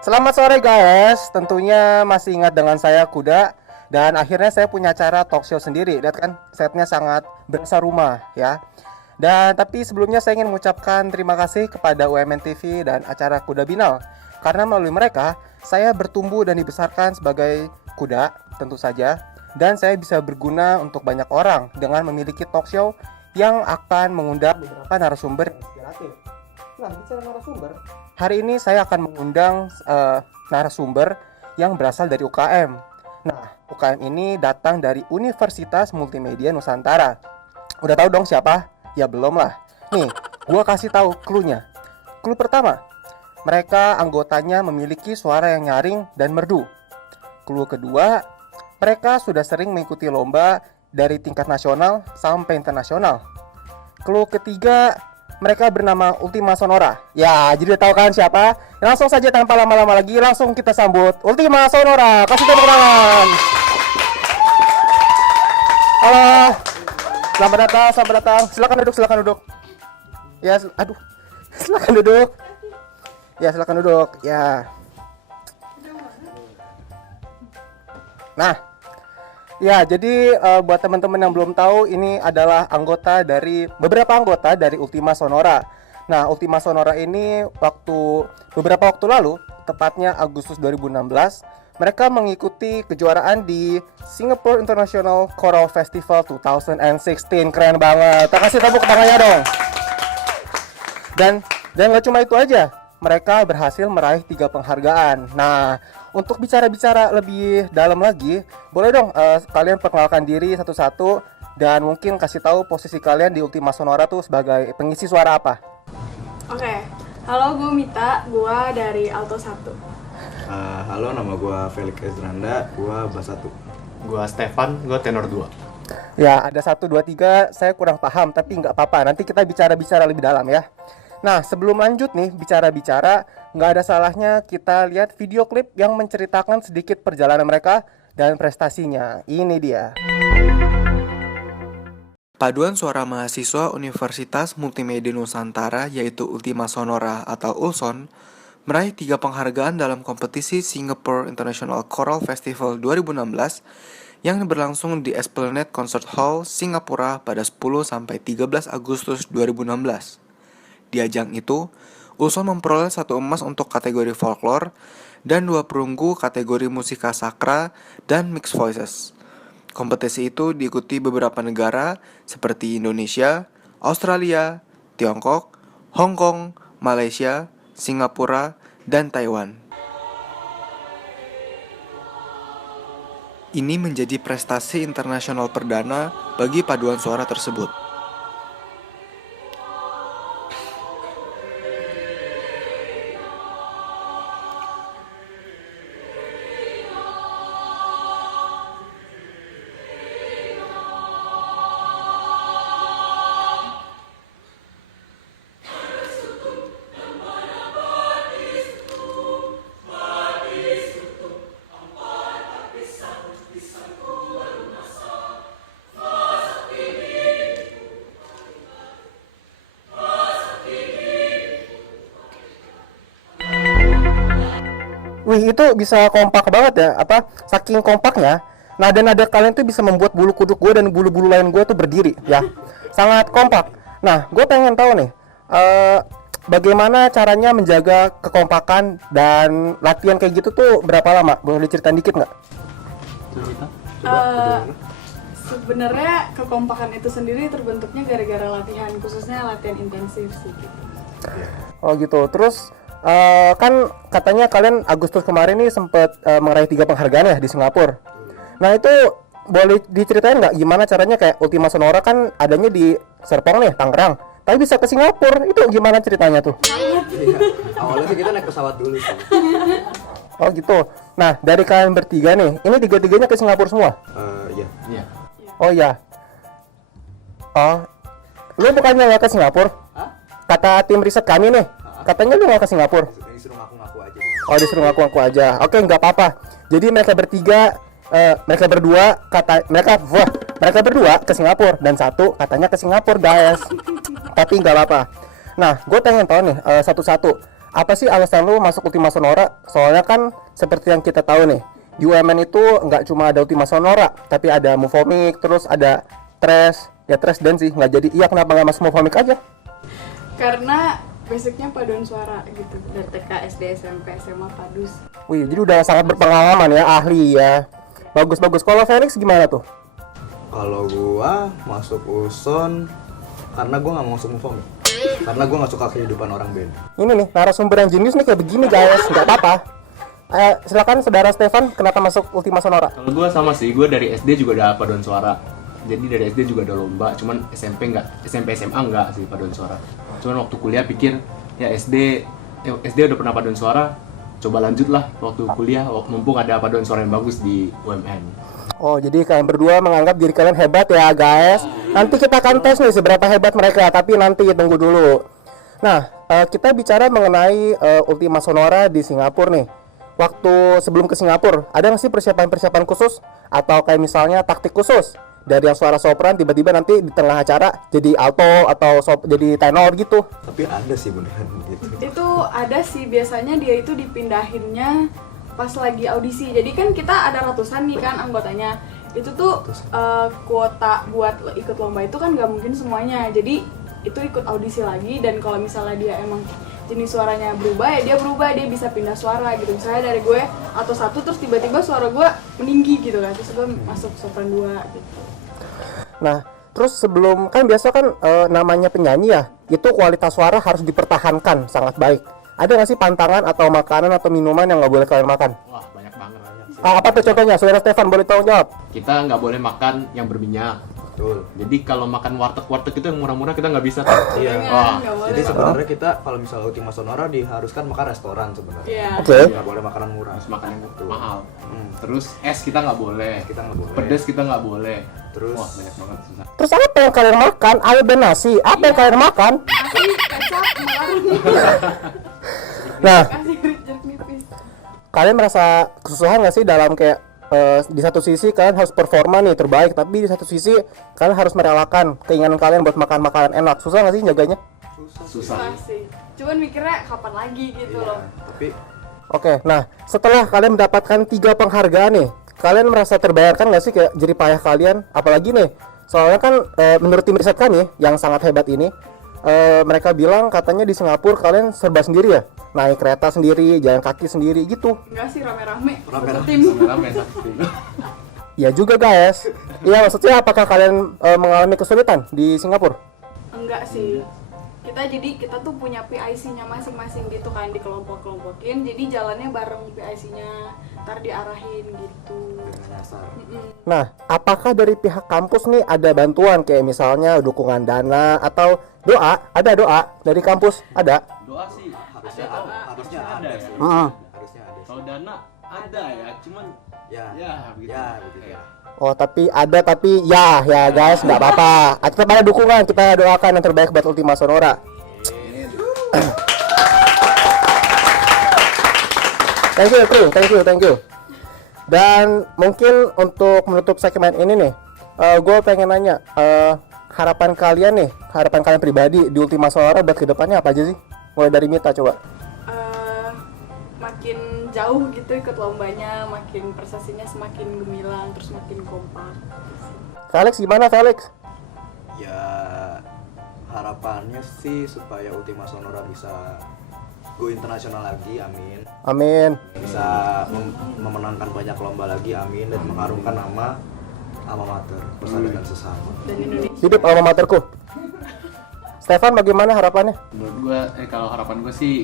Selamat sore guys, tentunya masih ingat dengan saya Kuda. Dan akhirnya saya punya acara talk show sendiri. Lihat kan, setnya sangat berasa rumah ya. Dan tapi sebelumnya saya ingin mengucapkan terima kasih kepada UMN TV dan acara Kuda Binal. Karena melalui mereka, saya bertumbuh dan dibesarkan sebagai kuda, tentu saja. Dan saya bisa berguna untuk banyak orang dengan memiliki talk show yang akan mengundang beberapa narasumber inspiratif. Nah, bicara narasumber, hari ini saya akan mengundang narasumber yang berasal dari UKM. Nah, UKM ini datang dari Universitas Multimedia Nusantara. Udah tahu dong siapa? Ya belum lah. Nih, gua kasih tahu clue-nya. Clue pertama, mereka anggotanya memiliki suara yang nyaring dan merdu. Clue kedua, mereka sudah sering mengikuti lomba dari tingkat nasional sampai internasional. Clue ketiga, mereka bernama Ultima Sonora. Ya, jadi udah tahu kan siapa? Langsung saja tanpa lama-lama lagi, langsung kita sambut Ultima Sonora. Kasih tepuk tangan. Halo. Selamat datang. Silakan duduk. Ya, aduh. Silakan duduk. Ya. Nah, ya, jadi buat teman-teman yang belum tahu, ini adalah beberapa anggota dari Ultima Sonora. Nah, Ultima Sonora ini beberapa waktu lalu, tepatnya Agustus 2016, mereka mengikuti kejuaraan di Singapore International Choral Festival 2016. Keren banget. Kasih tepuk tangannya dong. Dan nggak cuma itu aja, mereka berhasil meraih 3 penghargaan. Nah, untuk bicara-bicara lebih dalam lagi, boleh dong kalian perkenalkan diri satu-satu dan mungkin kasih tahu posisi kalian di Ultima Sonora tuh sebagai pengisi suara apa? Oke, halo, gue Mita, gue dari Alto 1. Halo, nama gue Felix Ezranda, gue bass 1. Gua Stefan, gua tenor 2. Ya, ada 1, 2, 3, saya kurang paham, tapi nggak apa-apa, nanti kita bicara-bicara lebih dalam ya. Nah, sebelum lanjut nih, bicara-bicara, nggak ada salahnya kita lihat video klip yang menceritakan sedikit perjalanan mereka dan prestasinya. Ini dia. Paduan suara mahasiswa Universitas Multimedia Nusantara yaitu Ultima Sonora atau Ulson meraih 3 penghargaan dalam kompetisi Singapore International Choral Festival 2016 yang berlangsung di Esplanade Concert Hall, Singapura pada 10-13 Agustus 2016. Di ajang itu, Ulson memperoleh 1 emas untuk kategori folklore dan 2 perunggu kategori musika sakra dan mixed voices. Kompetisi itu diikuti beberapa negara seperti Indonesia, Australia, Tiongkok, Hong Kong, Malaysia, Singapura, dan Taiwan. Ini menjadi prestasi internasional perdana bagi paduan suara tersebut. Wih, itu bisa kompak banget ya, saking kompaknya. Nah, dan nada kalian tuh bisa membuat bulu kuduk gue dan bulu-bulu lain gue tuh berdiri ya. Sangat kompak. Nah, gue pengen tahu nih, bagaimana caranya menjaga kekompakan dan latihan kayak gitu tuh berapa lama? Boleh diceritain dikit nggak? Sebenarnya kekompakan itu sendiri terbentuknya gara-gara latihan, khususnya latihan intensif sih gitu. Oh gitu. Terus kan katanya kalian Agustus kemarin nih sempat meraih 3 penghargaan ya di Singapura. Nah, itu boleh diceritain nggak gimana caranya? Kayak Ultima Sonora kan adanya di Serpong nih, Tangerang, tapi bisa ke Singapura, itu gimana ceritanya tuh? Iya. Awalnya sih kita naik pesawat dulu sih. Oh gitu. Nah, dari kalian bertiga nih, ini tiga-tiganya ke Singapura semua? Iya. Oh iya. Oh, lu bukannya nggak ke Singapura? Hah? Kata tim riset kami nih, katanya lu nggak ke Singapura. Disuruh ngaku-ngaku aja. Oh, disuruh ngaku-ngaku aja. Oke, nggak apa-apa. Jadi mereka berdua ke Singapura dan 1 katanya ke Singapura, guys. Tapi nggak apa-apa. Nah, gue pengen tahu nih satu-satu. apa sih alasan lu masuk Ultima Sonora? Soalnya kan seperti yang kita tahu nih, di UMN itu nggak cuma ada Ultima Sonora, tapi ada Movomic, terus ada Trash, ya Trash dan sih nggak jadi. Iya, kenapa nggak masuk Movomic aja? Karena basicnya paduan suara gitu, dari TK, SD, SMP, SMA, padus. Wih, jadi udah sangat berpengalaman ya, ahli ya. Bagus-bagus. Kalau Felix gimana tuh? Kalau gua masuk Ulson karena gua nggak mau masuk Movomic. Karena gua nggak suka kehidupan orang band. Ini nih, narasumber yang jenius nih kayak begini guys, nggak apa-apa. Silakan saudara Stefan, kenapa masuk Ultima Sonora? Kalau gue sama sih, gue dari SD juga ada paduan suara. Jadi dari SD juga ada lomba, cuman SMP enggak, SMP SMA enggak sih paduan suara. Cuman waktu kuliah pikir ya SD udah pernah paduan suara, coba lanjut lah waktu kuliah, mumpung ada paduan suara yang bagus di UMN. Oh, jadi kalian berdua menganggap diri kalian hebat ya guys. Nanti kita akan tes nih seberapa hebat mereka, tapi nanti tunggu dulu. Nah, kita bicara mengenai Ultima Sonora di Singapura nih. Waktu sebelum ke Singapura, ada nggak sih persiapan-persiapan khusus? Atau kayak misalnya taktik khusus? Dari yang suara sopran tiba-tiba nanti di tengah acara jadi alto atau jadi tenor gitu. Tapi ada sih beneran gitu. Itu ada sih, biasanya dia itu dipindahinnya pas lagi audisi. Jadi kan kita ada ratusan nih kan anggotanya. Itu tuh kuota buat ikut lomba itu kan nggak mungkin semuanya. Jadi itu ikut audisi lagi, dan kalau misalnya dia emang jenis suaranya berubah ya dia berubah, dia bisa pindah suara gitu. Misalnya dari gue atau satu terus tiba-tiba suara gue meninggi gitu kan, terus gue masuk sopran 2 gitu. Nah, terus sebelum kan biasa kan namanya penyanyi ya, itu kualitas suara harus dipertahankan sangat baik. Ada nggak sih pantangan atau makanan atau minuman yang nggak boleh kalian makan? Wah, banyak banget. Apa tuh contohnya? Saudara Stefan boleh tanggung jawab? Kita nggak boleh makan yang berminyak. Betul. Jadi kalau makan warteg-warteg itu yang murah-murah kita nggak bisa. Iya. Wah, Nggak boleh. Jadi sebenarnya kita kalau misalnya Ultima Sonora diharuskan makan restoran sebenarnya. Iya. Oke. Nggak boleh makanan murah. harus makan yang Betul. mahal. Hmm. Terus es kita nggak boleh. Kita nggak boleh. Pedas kita nggak boleh. Terus Wah, banyak banget susah. Terus apa yang kalian makan? Air dan nasi. Apa yang kalian makan? Kasih kecap, marun. Nah, Kasih jeruk nipis. kalian merasa kesusahan nggak sih dalam kayak di satu sisi kalian harus performa nih terbaik, tapi di satu sisi kalian harus merelakan keinginan kalian buat makan makanan enak. Susah nggak sih jaganya? Susah. Susah sih. Cuman mikirnya kapan lagi gitu Iya, loh. tapi Oke, nah setelah kalian mendapatkan 3 penghargaan nih, kalian merasa terbayarkan nggak sih kayak jerih payah kalian? Apalagi nih, soalnya kan menurut tim riset kami yang sangat hebat ini, mereka bilang katanya di Singapura kalian serba sendiri ya, naik kereta sendiri, jalan kaki sendiri gitu. Enggak sih, rame-rame. Rame-rame. Satu tim. Rame satu tim. Ya juga guys. Iya, maksudnya apakah kalian mengalami kesulitan di Singapura? Enggak sih. Kita tuh punya PIC-nya masing-masing gitu kan, dikelompok-kelompokin. Jadi jalannya bareng PIC-nya, ntar diarahin gitu. dengan nyasar. Nah, apakah dari pihak kampus nih ada bantuan kayak misalnya dukungan dana atau doa? Ada doa dari kampus? Ada? Doa sih Harusnya ada, harusnya ada ada ya. sih. Heeh. Harusnya ada sih. Kalau dana ada ya, cuman Ya. ya begitu. Ya, begitu ya. Oh, tapi ada tapi ya guys, nggak apa-apa. Tetap ada dukungan, kita doakan yang terbaik buat Ultima Sonora. Thank you. Dan mungkin untuk menutup segmen ini nih, gue pengen nanya, harapan kalian pribadi di Ultima Sonora buat kedepannya apa aja sih? Mulai dari Mita coba. Makin jauh gitu ikut lombanya, makin prestasinya semakin gemilang, terus makin kompak. Felix gimana Felix? Ya harapannya sih supaya Ultima Sonora bisa go internasional lagi, amin. Amin. Bisa memenangkan banyak lomba lagi, amin, dan mengharumkan nama alma mater persaudaraan sesama. Dan Indonesia. Hidup alma materku. Stefan bagaimana harapannya? Menurut gue, kalau harapan gue sih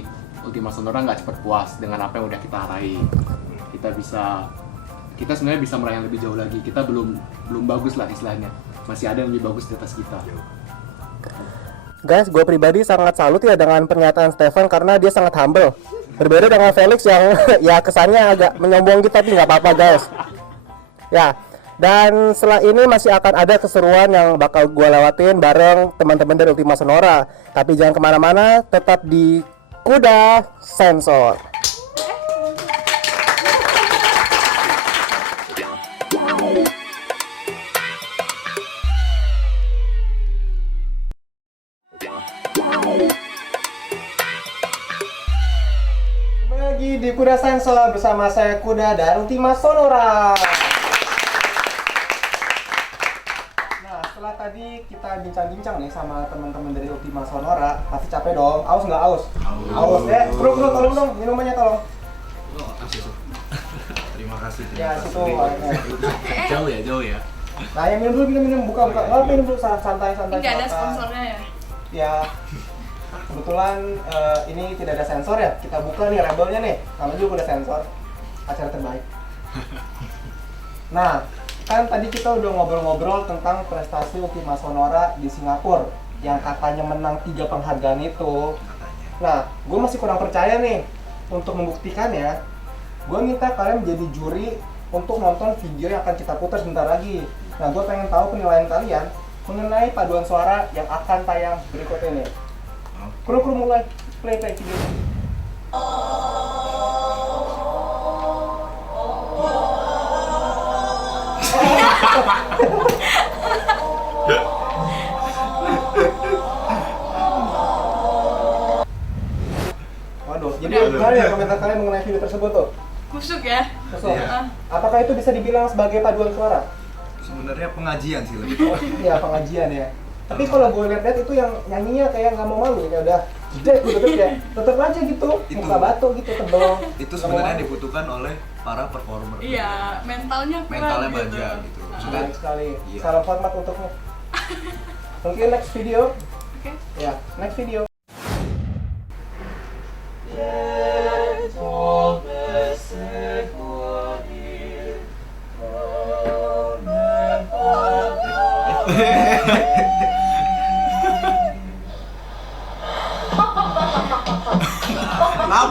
Ultima Sonora nggak cepat puas dengan apa yang udah kita raih. Kita sebenarnya bisa meraih yang lebih jauh lagi. Kita belum bagus lah istilahnya. Masih ada yang lebih bagus di atas kita. Guys, gue pribadi sangat salut ya dengan pernyataan Stefan karena dia sangat humble. Berbeda dengan Felix yang ya kesannya agak menyombong gitu, tapi nggak apa-apa guys. Ya, dan setelah ini masih akan ada keseruan yang bakal gue lewatin bareng teman-teman dari Ultima Sonora. Tapi jangan kemana-mana, tetap di Kuda Sensor. lagi di Kuda Sensor bersama saya Kuda dan Ultima Sonora. Nah, setelah tadi kita bincang-bincang nih sama teman-teman dari Ultima Sonora, pasti capek dong. Aus nggak aus? Aus ya. Bro, tolong dong minumannya tolong. Terima kasih. Ya, situ airnya. Jauh ya. Nah, yang minum, buka. Nggak minum dulu, santai. Nggak ada sponsornya ya? Ya, kebetulan ini tidak ada sensor ya. Kita buka nih labelnya nih. Namanya juga udah sensor. Acara terbaik. Nah, kan tadi kita udah ngobrol-ngobrol tentang prestasi Ultima Sonora di Singapura yang katanya menang 3 penghargaan itu. Nah, gue masih kurang percaya nih. Untuk membuktikannya, gue minta kalian menjadi juri untuk nonton video yang akan kita putar sebentar lagi. Nah, gue pengen tahu penilaian kalian mengenai paduan suara yang akan tayang berikut ini. Kru mulai play video. Waduh, jadi gimana ya komentar kalian mengenai video tersebut tuh? Kusuk ya? Kusuk. Iya. Apakah itu bisa dibilang sebagai paduan suara? Sebenarnya pengajian sih lebih. Oh iya, pengajian ya. Tapi kalau gue lihat itu yang nyanyinya kayak nggak mau malu, kayak udah jedek gitu terus ya. Tetep aja gitu, Itu. muka batu gitu tebel. Itu Nggak sebenarnya mau malu. dibutuhkan oleh para performer. Iya, mentalnya kuat Mentalnya gitu. baja gitu. Maksudnya Baik sekali. Iya. Salam hormat untukmu. Mungkin next video. Oke. Ya, next video.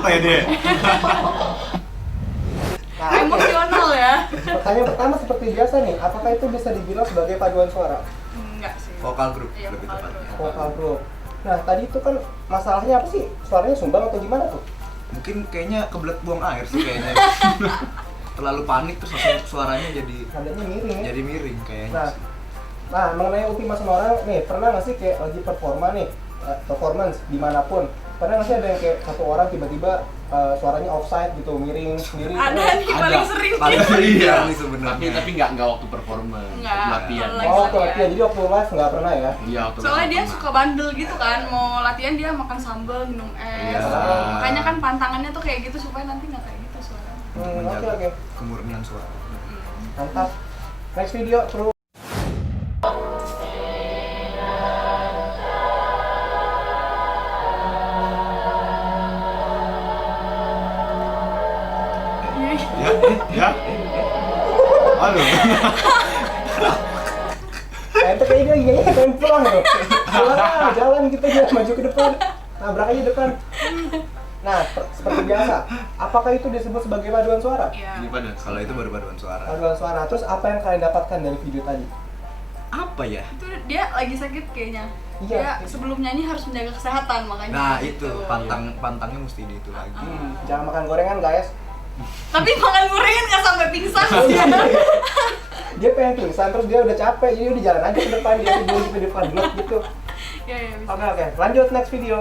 kenapa ya dia? Nah, Emosional ya? pertanyaan pertama seperti biasa nih, apakah itu bisa dibilang sebagai paduan suara? Enggak sih. Vokal grup Iya, lebih vokal tepatnya. grup. Vokal group. Nah, tadi itu kan masalahnya apa sih? Suaranya sumbang atau gimana tuh? Mungkin kayaknya kebelet buang air sih kayaknya. Terlalu panik terus langsung suaranya Nadanya miring ya? jadi miring kayaknya. Nah, sih. nah mengenai Ultima Sonora nih, pernah nggak sih kayak lagi performance dimanapun, pernah nggak sih ada yang kayak satu orang tiba-tiba suaranya offside gitu, miring sendiri? Ada Pernah? nih paling sering. Paling sering Iya. nih sebenarnya. Tapi nggak waktu performance, Nggak. latihan. Kalau Oh, lagi latihan. Jadi waktu live nggak pernah ya? Iya, waktu Soalnya dia pernah. suka bandel gitu kan, mau latihan dia makan sambal, minum es. Iya. Makanya kan pantangannya tuh kayak gitu supaya nanti nggak kayak gitu suaranya. Oke. Menjaga kemurnian suara. Mantap. Next video, terus. Ya. Aduh. Itu kayaknya dia gini pengen pulang tuh. Jalan gitu aja, maju ke depan. Nabrak aja depan. Nah, seperti biasa, apakah itu disebut sebagai paduan suara? Iya. Ini pada Kalau itu baru paduan suara. Paduan suara. Terus apa yang kalian dapatkan dari video tadi? Apa ya? Itu dia lagi sakit kayaknya. Iya. Dia sebelum nyanyi harus menjaga kesehatan makanya. Nah, gitu. itu pantangnya mesti di itu lagi. Jangan makan gorengan, guys. Tapi makan gorengan nggak sampai pingsan Oh, sih. iya. Dia pengen pingsan, terus dia udah capek, jadi udah jalan aja ke depan, dia tidur di depan blok gitu. Iya, iya, bisa. Oke, lanjut next video.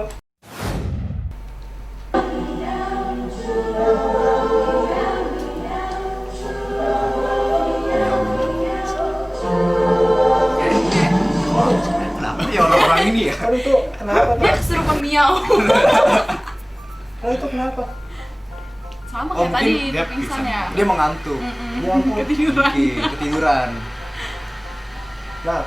Kenapa ya orang-orang ini ya? Aduh tuh, kenapa tuh? Dia kesurupan miau. Nah itu kenapa? Sama Oh, kayak tadi mungkin itu pingsan ya. Dia mengantuk. Ya ampun. Ketiduran. Mungkin ketiduran. Nah,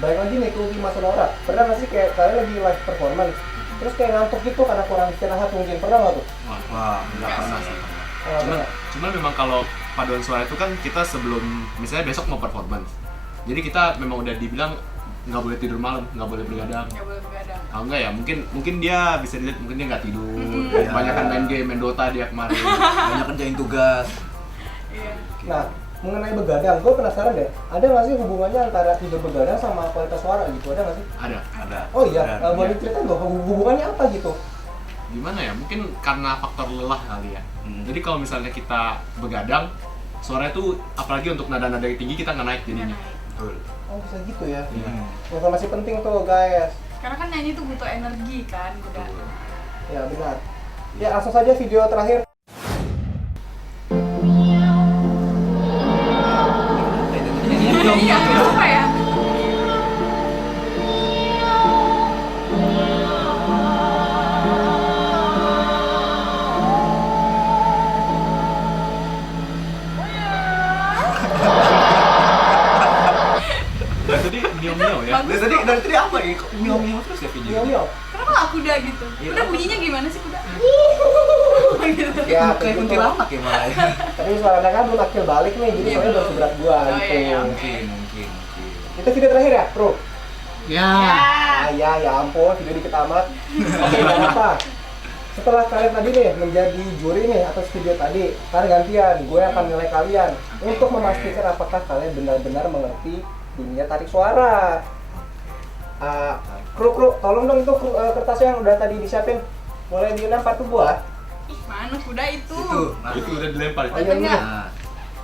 balik lagi nih ke Ultima Sonora. Pernah nggak sih kayak kalian lagi live performance, terus kayak ngantuk gitu karena kurang istirahat mungkin? Pernah nggak tuh? Wah, enggak pernah sih. Oh, Cuman memang kalau paduan suara itu kan kita sebelum misalnya besok mau performance. Jadi kita memang udah dibilang nggak boleh tidur malam, nggak boleh begadang. Nggak boleh begadang. Kalau enggak ya mungkin dia bisa dilihat mungkin dia nggak tidur. Iya. Kebanyakan main game, main Dota dia kemarin. Banyak kerjain tugas. Iya. Nah, mengenai begadang, gue penasaran deh. Ada nggak sih hubungannya antara tidur begadang sama kualitas suara gitu? Ada nggak sih? Ada. Oh iya, Ada. boleh ceritain tuh hubungannya apa gitu? Gimana ya? Mungkin karena faktor lelah kali ya. Jadi kalau misalnya kita begadang, suara itu apalagi untuk nada-nada yang tinggi kita nggak naik jadinya. Betul. Oh bisa gitu ya? Iya. Informasi penting tuh guys. Karena kan nyanyi itu butuh energi kan, udah. Ya benar. Ya langsung saja video terakhir. dari tadi apa ya? Kok miau-miau terus ya videonya? Miau-miau. Kenapa nggak kuda gitu? Iya. Kuda bunyinya gimana sih kuda? Gitu. Ya, Kayak kuntilanak ya malah ya. Tapi suaranya kan belum akil balik nih, jadi Iya, soalnya udah belum. seberat gua Oh, gitu. iya, Mungkin. Itu video terakhir ya, Bro? Ya. Ya ampun, video dikit amat. Oke, nggak apa. Setelah kalian tadi nih menjadi juri nih atas video tadi, kalian gantian, gue akan nilai kalian untuk memastikan apakah kalian benar-benar mengerti dunia tarik suara. Kru, tolong dong itu kertas yang udah tadi disiapin, boleh dilempar ke gua. Ih, mana kuda itu? Itu. Nah, Itu udah dilempar. Oh, iya, iya. Nah,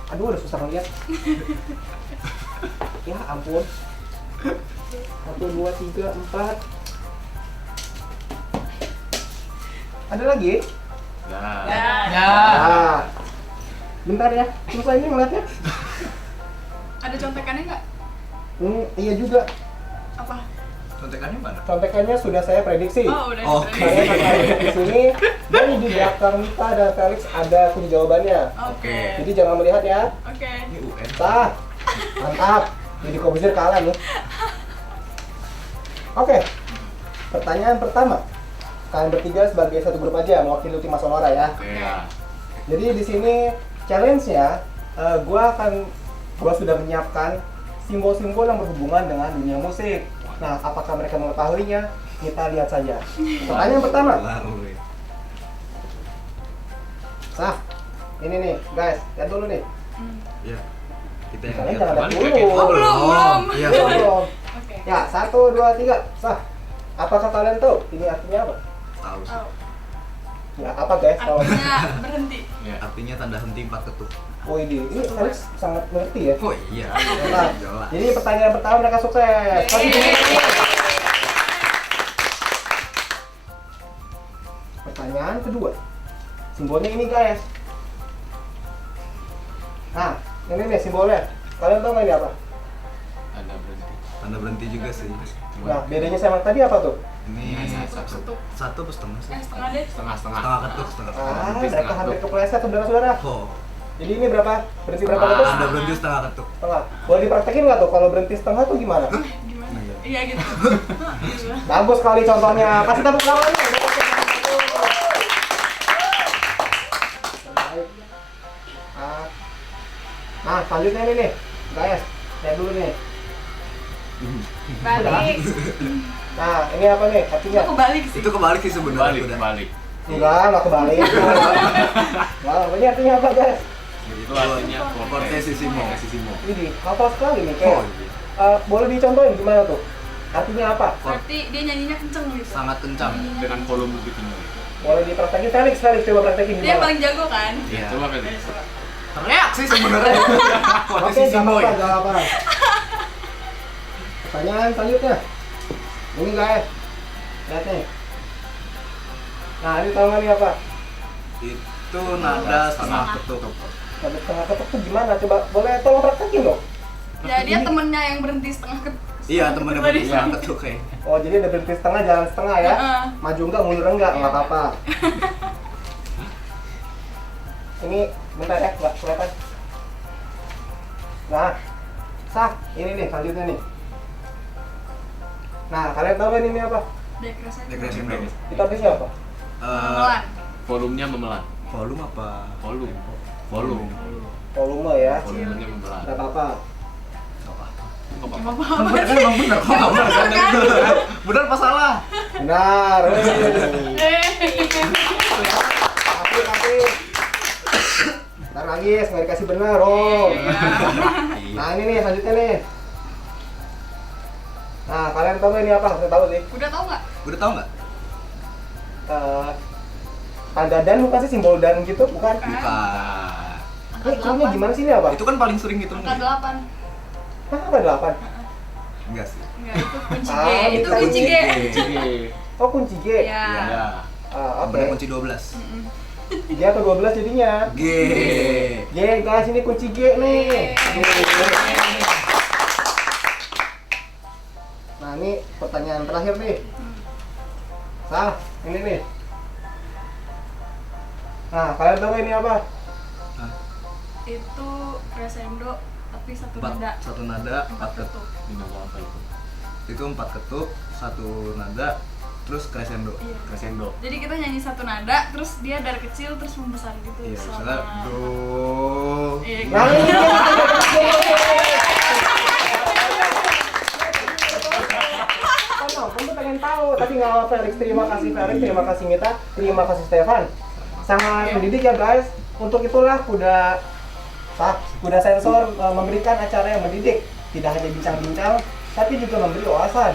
Aduh, udah susah ngeliat. Ya ampun. 1, 2, 3, 4. Ada lagi? Ya. Ya. Ah. Bentar ya, susah ini ngeliatnya. Ada contekannya nggak? Iya juga. Apa? contekannya mana? Contekannya sudah saya prediksi. Oh, udah. Oke. Saya akan di sini dan di belakang Mita dan Felix ada kunci jawabannya. Oke. Jadi jangan melihat ya. Oke. Ini UN. Sah. Mantap. Jadi Kobusir kalah nih. Oke. Pertanyaan pertama. Kalian bertiga sebagai satu grup aja mewakili Ultima Sonora ya. Ya. Jadi di sini challenge-nya gua sudah menyiapkan simbol-simbol yang berhubungan dengan dunia musik. Nah, apakah mereka mengetahuinya? Kita lihat saja. Pertanyaan pertama. Lalu. Sah. Ini nih, guys. Lihat dulu nih. Ya. Kita yang Kalian lihat. jangan lihat Balik dulu. pakai Oh, belum. Iya. Belum. Oke. Ya, 1, 2, 3. Sah. Apakah kalian tahu ini artinya apa? Tahu sih. Oh, Ya, apa guys? Kalau artinya berhenti. Ya. Artinya tanda henti 4 ketuk. oh ini Felix sangat mengerti ya. Oh iya. Nah, Jelas. jadi pertanyaan pertama mereka sukses. Pertanyaan kedua. Simbolnya ini guys. Nah, ini nih simbolnya. Kalian tahu nggak ini apa? Ada berhenti. Tanda berhenti juga sih. Nah, bedanya sama tadi apa tuh? Ini Satu. satu apa setengah sih? Setengah deh. Setengah-setengah. Setengah ketuk, setengah. Mereka hampir kepleset saudara-saudara. Oh. Jadi ini berapa? Berhenti berapa Setengah. ketuk? Ada berhenti setengah ketuk. Setengah. Boleh dipraktekin nggak tuh kalau berhenti setengah tuh gimana? Gimana? Iya gitu. Gila. Bagus sekali contohnya. Kasih tepuk tangannya. Baik. Nah, selanjutnya ini nih, guys. Lihat dulu nih. Balik. Nah, ini apa nih? Artinya? Aku balik sih. Itu kebalik sih sebenarnya. Balik, udah. balik. Enggak kebalik. Nah, ini artinya apa, guys? Itu artinya Fortissimo. Fortissimo. Ini hafal sekali nih, Oh, kayak. iya. Boleh dicontohin gimana tuh? Artinya apa? Berarti dia nyanyinya kenceng gitu. Sangat kencang. Dengan volume lebih tinggi. Boleh dipraktekin Felix coba praktekin Dia gimana? paling jago kan? Iya. Coba kali. Teriak sih sebenarnya. Oke, Fortissimo. gak apa-apa. Pertanyaan selanjutnya. Ini guys, lihat nih. Nah, ini tahu nggak nih apa? Itu nada setengah ketuk. Nada setengah ketuk tuh gimana? Coba boleh tolong praktekin dong. Ya dia temennya yang berhenti setengah Iya, temennya Tadi. berhenti setengah ketuk kayak. Oh, jadi ada berhenti setengah, jalan setengah ya? Heeh. Maju enggak, mundur enggak, nggak apa-apa. Ini bentar ya, nggak kelihatan. Nah, sah. Ini nih, selanjutnya nih. Nah, kalian tahu kan ini apa? Decrescendo. Decrescendo. Itu artinya apa? Pelan. Volumenya memelan. Volume apa? Volume. Volume. Volume ya. Volumenya memelan. Nggak apa-apa. Nggak apa-apa. Gak apa-apa. Emang bener kok nggak bener kan? Bener apa salah? Benar. Eh. Tapi. Ntar lagi, nggak dikasih benar, oh. Nah, ini nih, selanjutnya nih. Nah, kalian tahu nggak ini apa? Saya tahu sih. Udah tau nggak? Udah tau nggak? Tanda dan bukan sih, simbol dan gitu, bukan? Bukan. Ini ini gimana sih ini apa? Itu kan paling sering gitu Angka 8. Nah, apa 8? Enggak sih. Enggak, itu kunci G. Ah, Itu bukan kunci G. Jadi, Oh, kunci G. Ya. ya. Oke. Bener kunci 12. Mm-mm. G atau 12 jadinya? G. G, guys, ini kunci G nih. Nah, ini pertanyaan terakhir nih. Sah, ini nih. Nah, kalian tahu ini apa? Itu crescendo tapi satu Empat, nada. satu nada, 4 ketuk. ketuk. Ini nama apa itu? itu 4 ketuk, 1 nada, terus crescendo. Iya. Crescendo. Jadi kita nyanyi satu nada, terus dia dari kecil terus membesar gitu. Iya, selama- misalnya do. Iya, gitu. Nah, ini Kamu pengen tahu, tapi nggak apa Felix. Terima kasih Felix, terima kasih Mita, terima kasih Stefan. Sangat mendidik ya guys. Untuk itulah kuda sensor memberikan acara yang mendidik, tidak hanya bincang-bincang, tapi juga memberi wawasan.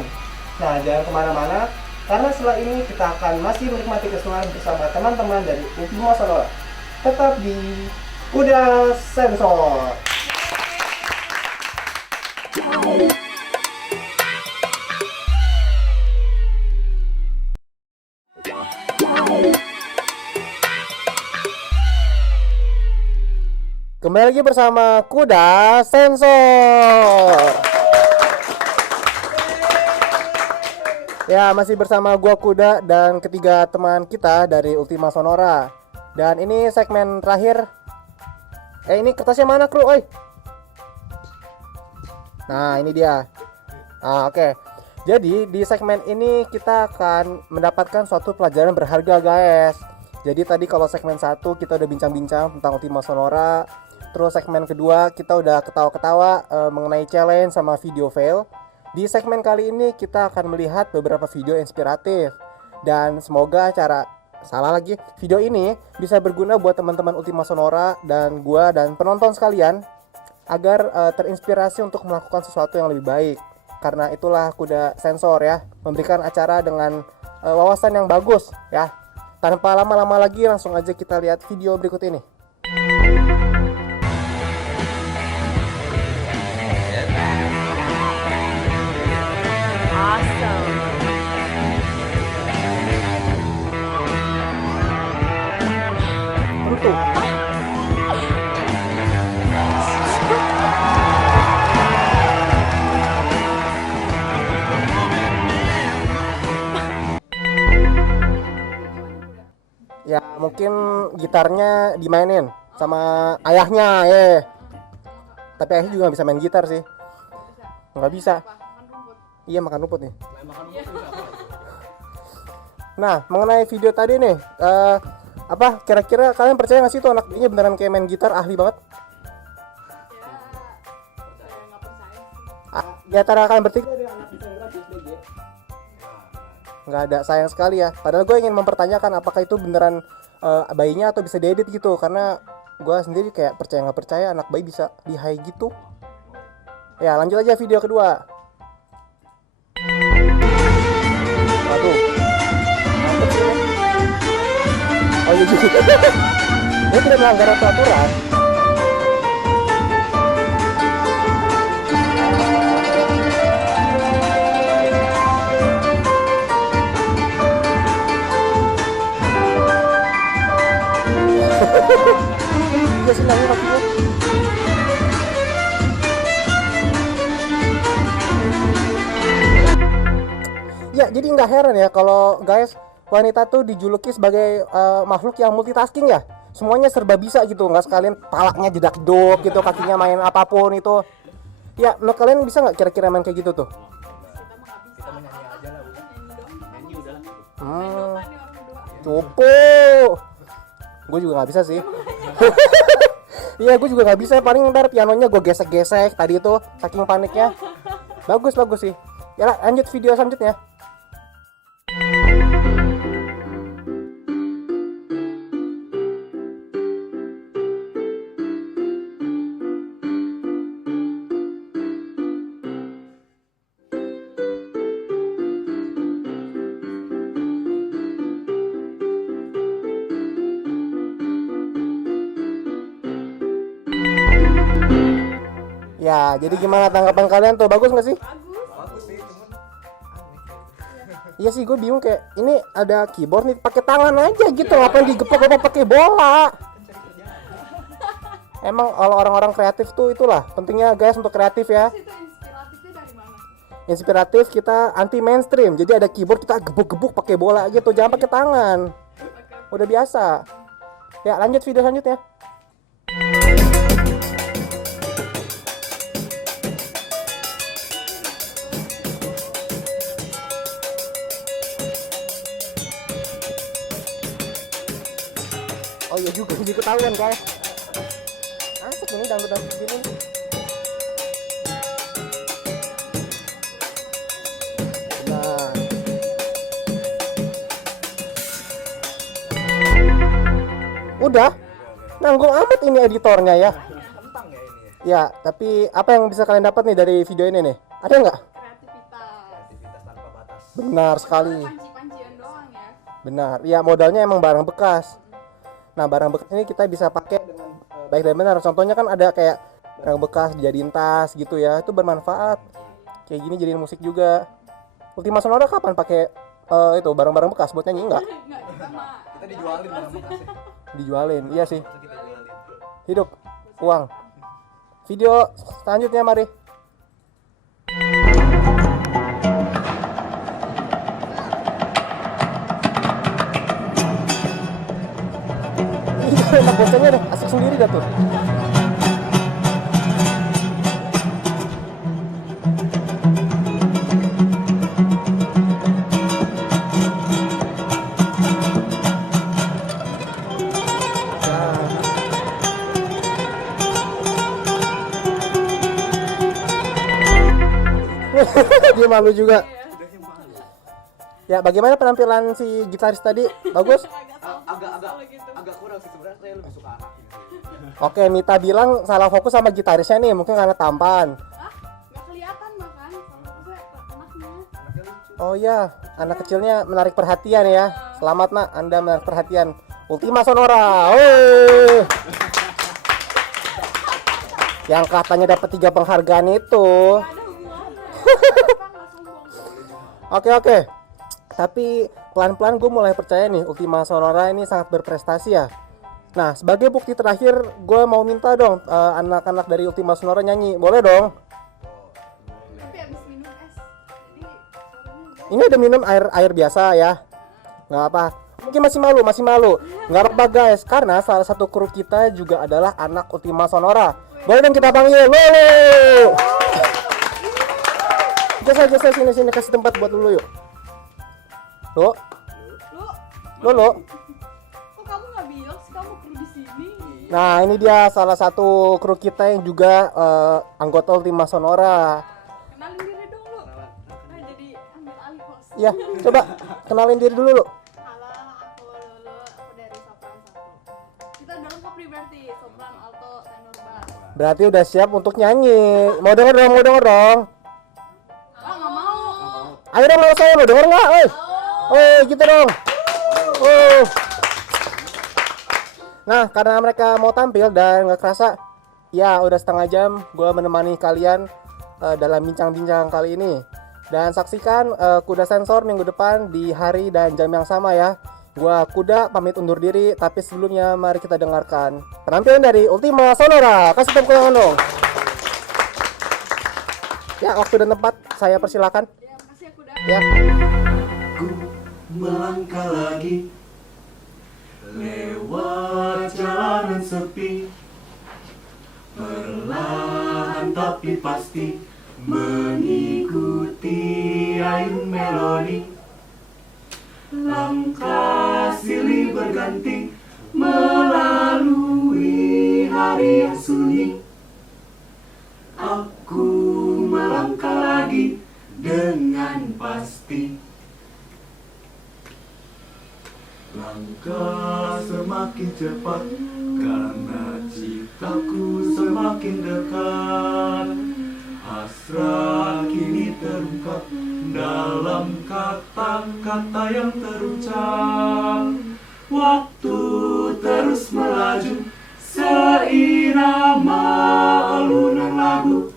Nah, jangan kemana-mana, karena setelah ini kita akan masih menikmati keseruan bersama teman-teman dari Ultima Sonora. Tetap di Kuda Sensor. Kembali lagi bersama Kuda Sensor. Ya, masih bersama gua Kuda dan ketiga teman kita dari Ultima Sonora. Dan ini segmen terakhir. Ini kertasnya mana, Kru? Oi. Nah, ini dia. Oke. Jadi di segmen ini kita akan mendapatkan suatu pelajaran berharga, guys. Jadi tadi kalau segmen 1 kita udah bincang-bincang tentang Ultima Sonora. Terus segmen kedua kita udah ketawa-ketawa mengenai challenge sama video fail. Di segmen kali ini kita akan melihat beberapa video inspiratif. Dan semoga video ini bisa berguna buat teman-teman Ultima Sonora dan gua dan penonton sekalian agar terinspirasi untuk melakukan sesuatu yang lebih baik. Karena itulah Kuda Sensor ya, memberikan acara dengan wawasan yang bagus ya. Tanpa lama-lama lagi langsung aja kita lihat video berikut ini. Tuh. Ya mungkin gitarnya dimainin sama ayahnya ya. Tapi ayahnya juga gak bisa main gitar sih. Nggak bisa. Iya, makan rumput nih. Nah, mengenai video tadi nih, kira-kira kalian percaya nggak sih tuh anak ini beneran kayak main gitar ahli banget? Di antara kalian bertiga ada anak desain grafis BG? Nggak ada, sayang sekali ya. Padahal gue ingin mempertanyakan apakah itu beneran bayinya atau bisa diedit gitu. Karena gue sendiri kayak percaya nggak percaya anak bayi bisa di high gitu. Ya lanjut aja video kedua. Waduh. Oh iya juga. Dia tidak melanggar peraturan. Dia senangnya kakinya. Ya, jadi nggak heran ya kalau guys wanita tuh dijuluki sebagai makhluk yang multitasking ya. Semuanya serba bisa gitu, nggak sekalian palaknya jedak-jeduk gitu, kakinya main apapun itu. Ya, menurut kalian bisa nggak kira-kira main kayak gitu tuh? Cupu. Gue juga nggak bisa sih. Iya, gue juga nggak bisa. Paling ntar pianonya gue gesek-gesek tadi itu saking paniknya. Bagus sih. Ya lah, lanjut video selanjutnya. Ya, jadi gimana tanggapan kalian tuh? Bagus nggak sih? Bagus sih, cuman Iya sih, gue bingung kayak ini ada keyboard nih, pakai tangan aja gitu, ngapain digepok-gepok pakai bola? Emang kalau orang-orang kreatif tuh itulah pentingnya guys untuk kreatif ya. Itu inspiratifnya dari mana? Inspiratif kita anti mainstream, jadi ada keyboard kita gebuk-gebuk pakai bola gitu, jangan pakai tangan. Udah biasa. Ya lanjut video selanjutnya. Oh iya juga, jadi ketahuan guys. Asik ini dangdut gini. Nah. Udah. Nanggung amat ini editornya ya. Kentang ya ini ya. Ya, tapi apa yang bisa kalian dapat nih dari video ini nih? Ada nggak? Kreativitas. Aktivitas tanpa batas. Benar sekali. Panci-pancian doang ya. Benar. Ya, modalnya emang barang bekas. Nah, barang bekas ini kita bisa pakai dengan baik dan benar. Contohnya kan ada kayak barang bekas dijadiin tas gitu ya. Itu bermanfaat. Kayak gini jadiin musik juga. Ultima Sonora kapan pakai itu barang-barang bekas buat nyanyi enggak? Enggak, kita mah. Kita dijualin barang bekasnya. Dijualin. Iya sih. Masa kita jualin. Hidup uang. Video selanjutnya mari. Enak bocahnya deh, asik sendiri dah tuh. Dia malu juga. Ya, bagaimana penampilan si gitaris tadi? Bagus? Agak kurang sih sebenarnya, saya lebih suka anak ini. Oke, Mita bilang salah fokus sama gitarisnya nih, mungkin karena tampan. Nggak kelihatan makan sama gue anaknya. Oh iya, anak kecilnya menarik perhatian ya. Selamat nak, Anda menarik perhatian. Ultima Sonora. Woi. Yang katanya dapat 3 penghargaan itu. Nggak ada hubungannya. Kita nggak sombong. Oke. Tapi pelan-pelan gue mulai percaya nih Ultima Sonora ini sangat berprestasi ya. Nah, sebagai bukti terakhir gue mau minta dong anak-anak dari Ultima Sonora nyanyi. Boleh dong? Tapi abis minum es. Jadi suaranya Ini ada minum air biasa ya. Nggak apa. Mungkin masih malu. Nggak apa guys, karena salah satu kru kita juga adalah anak Ultima Sonora. Boleh dong kita panggil. Lolo. Jasa sini kasih tempat buat dulu yuk. Lolo. kok kamu nggak bilang sih kamu kru di sini? Nah, ini dia salah satu kru kita yang juga anggota Ultima Sonora. Kenalin diri dong lu. Nah, jadi ambil alih host. Ya, coba kenalin diri dulu lu. Halo, aku Lulu, aku dari sopran 1. Kita udah lengkap nih berarti, sopran, alto, tenor, bass. Berarti udah siap untuk nyanyi. Mau denger dong. Ah, nggak mau. Ayo dong, mau saya mau denger nggak? Gitu dong. Nah, karena mereka mau tampil dan nggak kerasa, ya udah setengah jam gue menemani kalian dalam bincang-bincang kali ini. Dan saksikan Kuda Sensor minggu depan di hari dan jam yang sama ya. Gua Kuda pamit undur diri, tapi sebelumnya mari kita dengarkan penampilan dari Ultima Sonora. Kasih tepuk tangan dong. Ya, waktu dan tempat saya persilakan. Ya, makasih ya Kuda. Ya. Ku melangkah lagi lewat jalanan sepi, perlahan tapi pasti mengikuti ayun melodi. Langkah silih berganti melalui hari yang sunyi. Aku melangkah lagi dengan pasti. Langkah semakin cepat karena cintaku semakin dekat. Hasrat kini terungkap dalam kata-kata yang terucap. Waktu terus melaju seirama alunan lagu.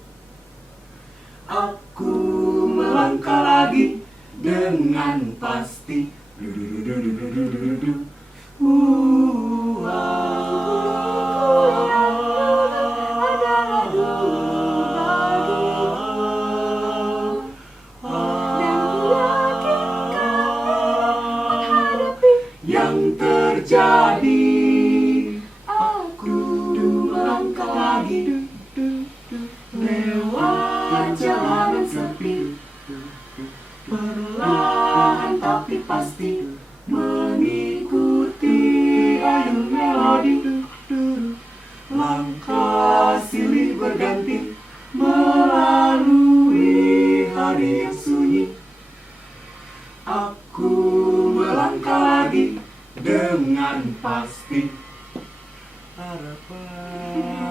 Aku melangkah lagi dengan pasti. Yang terjadi, aku melangkah lagi lewat jalanan sepi, perlahan tapi pasti mengikuti ayun melodi. Ku melangkah lagi dengan pasti. Harapan